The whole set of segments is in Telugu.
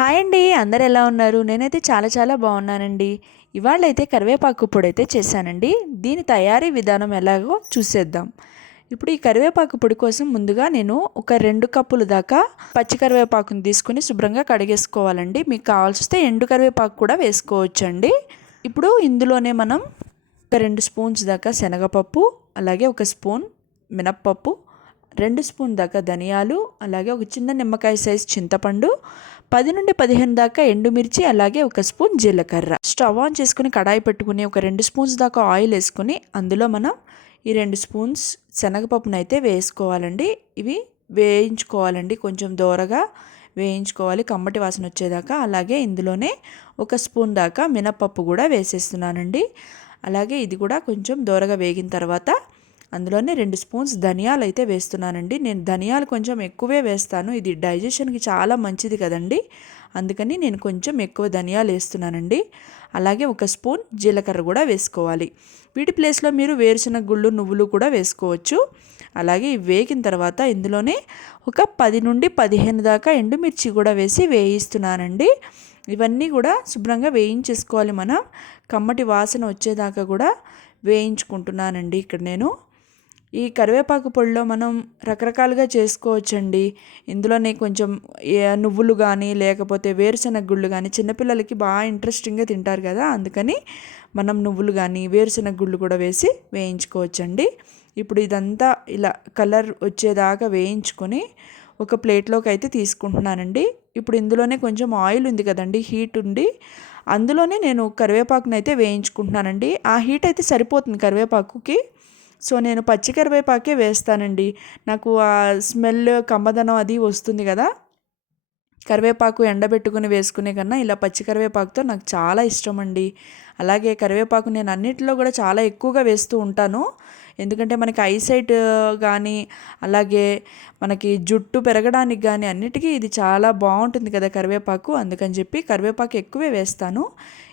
హాయ్ అండి అందరు ఎలా ఉన్నారు? నేనైతే చాలా చాలా బాగున్నానండి. ఇవాళ అయితే కరివేపాకు పొడి అయితే చేశానండి. దీని తయారీ విధానం ఎలాగో చూసేద్దాం. ఇప్పుడు ఈ కరివేపాకు పొడి కోసం ముందుగా నేను ఒక రెండు కప్పుల దాకా పచ్చి కరివేపాకుని తీసుకుని శుభ్రంగా కడిగేసుకోవాలండి. మీకు కావాల్సి వస్తే ఎండు కరివేపాకు కూడా వేసుకోవచ్చండి. ఇప్పుడు ఇందులోనే మనం ఒక రెండు స్పూన్స్ దాకా శనగపప్పు అలాగే ఒక స్పూన్ మినప్పప్పు రెండు స్పూన్ దాకా ధనియాలు అలాగే ఒక చిన్న నిమ్మకాయ సైజ్ చింతపండు పది నుండి పదిహేను దాకా ఎండుమిర్చి అలాగే ఒక స్పూన్ జీలకర్ర. స్టవ్ ఆన్ చేసుకుని కడాయి పెట్టుకుని ఒక రెండు స్పూన్స్ దాకా ఆయిల్ వేసుకుని అందులో మనం ఈ రెండు స్పూన్స్ శనగపప్పును అయితే వేసుకోవాలండి. ఇవి వేయించుకోవాలండి. కొంచెం దోరగా వేయించుకోవాలి. కమ్మటి వాసన వచ్చేదాకా అలాగే ఇందులోనే ఒక స్పూన్ దాకా మినపప్పు కూడా వేసేస్తున్నానండి. అలాగే ఇది కూడా కొంచెం దోరగా వేగిన తర్వాత అందులోనే రెండు స్పూన్స్ ధనియాలు అయితే వేస్తున్నానండి. నేను ధనియాలు కొంచెం ఎక్కువే వేస్తాను. ఇది డైజెషన్కి చాలా మంచిది కదండి. అందుకని నేను కొంచెం ఎక్కువ ధనియాలు వేస్తున్నానండి. అలాగే ఒక స్పూన్ జీలకర్ర కూడా వేసుకోవాలి. వీటి ప్లేస్లో మీరు వేరుశనగ గుళ్ళు నువ్వులు కూడా వేసుకోవచ్చు. అలాగే ఇవి వేగిన తర్వాత ఇందులోనే ఒక పది నుండి పదిహేను దాకా ఎండుమిర్చి కూడా వేసి వేయిస్తున్నానండి. ఇవన్నీ కూడా శుభ్రంగా వేయించేసుకోవాలి మనం. కమ్మటి వాసన వచ్చేదాకా కూడా వేయించుకుంటున్నానండి ఇక్కడ నేను. ఈ కరివేపాకు పొడిలో మనం రకరకాలుగా చేసుకోవచ్చండి. ఇందులోనే కొంచెం నువ్వులు కానీ లేకపోతే వేరుశనగ గుళ్ళు కానీ చిన్నపిల్లలకి బాగా ఇంట్రెస్టింగ్గా తింటారు కదా. అందుకని మనం నువ్వులు కానీ వేరుశనగ గుళ్ళు కూడా వేసి వేయించుకోవచ్చండి. ఇప్పుడు ఇదంతా ఇలా కలర్ వచ్చేదాకా వేయించుకొని ఒక ప్లేట్లోకి అయితే తీసుకుంటున్నానండి. ఇప్పుడు ఇందులోనే కొంచెం ఆయిల్ ఉంది కదండి హీట్ ఉండి అందులోనే నేను కరివేపాకునైతే వేయించుకుంటున్నానండి. ఆ హీట్ అయితే సరిపోతుంది కరివేపాకుకి. సో నేను పచ్చి కరివేపాకే వేస్తానండి. నాకు ఆ స్మెల్ కమ్మదనం అది వస్తుంది కదా? కరివేపాకు ఎండబెట్టుకుని వేసుకునే కన్నా ఇలా పచ్చి కరివేపాకుతో నాకు చాలా ఇష్టం అండి అలాగే కరివేపాకు నేను అన్నిటిలో కూడా చాలా ఎక్కువగా వేస్తూ ఉంటాను. ఎందుకంటే మనకి ఐసైట్ కానీ అలాగే మనకి జుట్టు పెరగడానికి కానీ అన్నిటికీ ఇది చాలా బాగుంటుంది కదా కరివేపాకు. అందుకని చెప్పి కరివేపాకు ఎక్కువే వేస్తాను.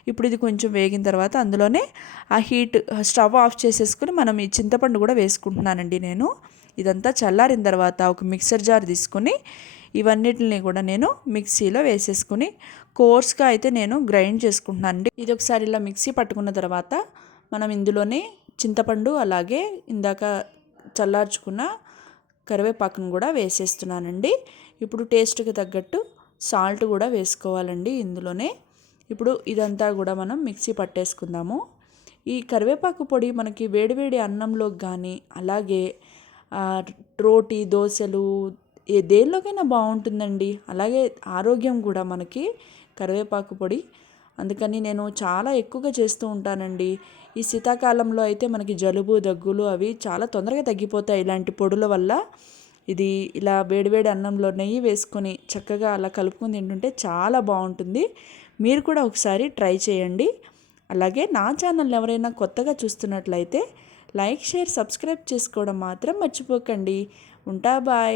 ఇప్పుడు ఇది కొంచెం వేగిన తర్వాత అందులోనే ఆ హీట్ స్టవ్ ఆఫ్ చేసేసుకుని మనం ఈ చింతపండు కూడా వేసుకుంటున్నానండి నేను. ఇదంతా చల్లారిన తర్వాత ఒక మిక్సర్ జార్ తీసుకుని ఇవన్నిటిని కూడా నేను మిక్సీలో వేసేసుకుని కోర్స్గా అయితే నేను గ్రైండ్ చేసుకుంటున్నాను అండి. ఇది ఒకసారి ఇలా మిక్సీ పట్టుకున్న తర్వాత మనం ఇందులోనే చింతపండు అలాగే ఇందాక చల్లార్చుకున్న కరివేపాకును కూడా వేసేస్తున్నానండి. ఇప్పుడు టేస్ట్కి తగ్గట్టు సాల్ట్ కూడా వేసుకోవాలండి ఇందులోనే. ఇప్పుడు ఇదంతా కూడా మనం మిక్సీ పట్టేసుకుందాము. ఈ కరివేపాకు పొడి మనకి వేడివేడి అన్నంలోకి కానీ అలాగే రోటీ దోశలు ఏ దేనిలోకైనా బాగుంటుందండి. అలాగే ఆరోగ్యం కూడా మనకి కరివేపాకు పొడి. అందుకని నేను చాలా ఎక్కువగా చేస్తూ ఉంటానండి. ఈ శీతాకాలంలో అయితే మనకి జలుబు దగ్గులు అవి చాలా తొందరగా తగ్గిపోతాయి ఇలాంటి పొడుల వల్ల. ఇది ఇలా వేడివేడి అన్నంలో నెయ్యి వేసుకొని చక్కగా అలా కలుపుకొని తింటుంటే చాలా బాగుంటుంది. మీరు కూడా ఒకసారి ట్రై చేయండి. అలాగే నా ఛానల్ ఎవరైనా కొత్తగా చూస్తున్నట్లయితే లైక్ షేర్ సబ్స్క్రైబ్ చేసుకోవడం మాత్రం మర్చిపోకండి. ఉంటా బాయ్.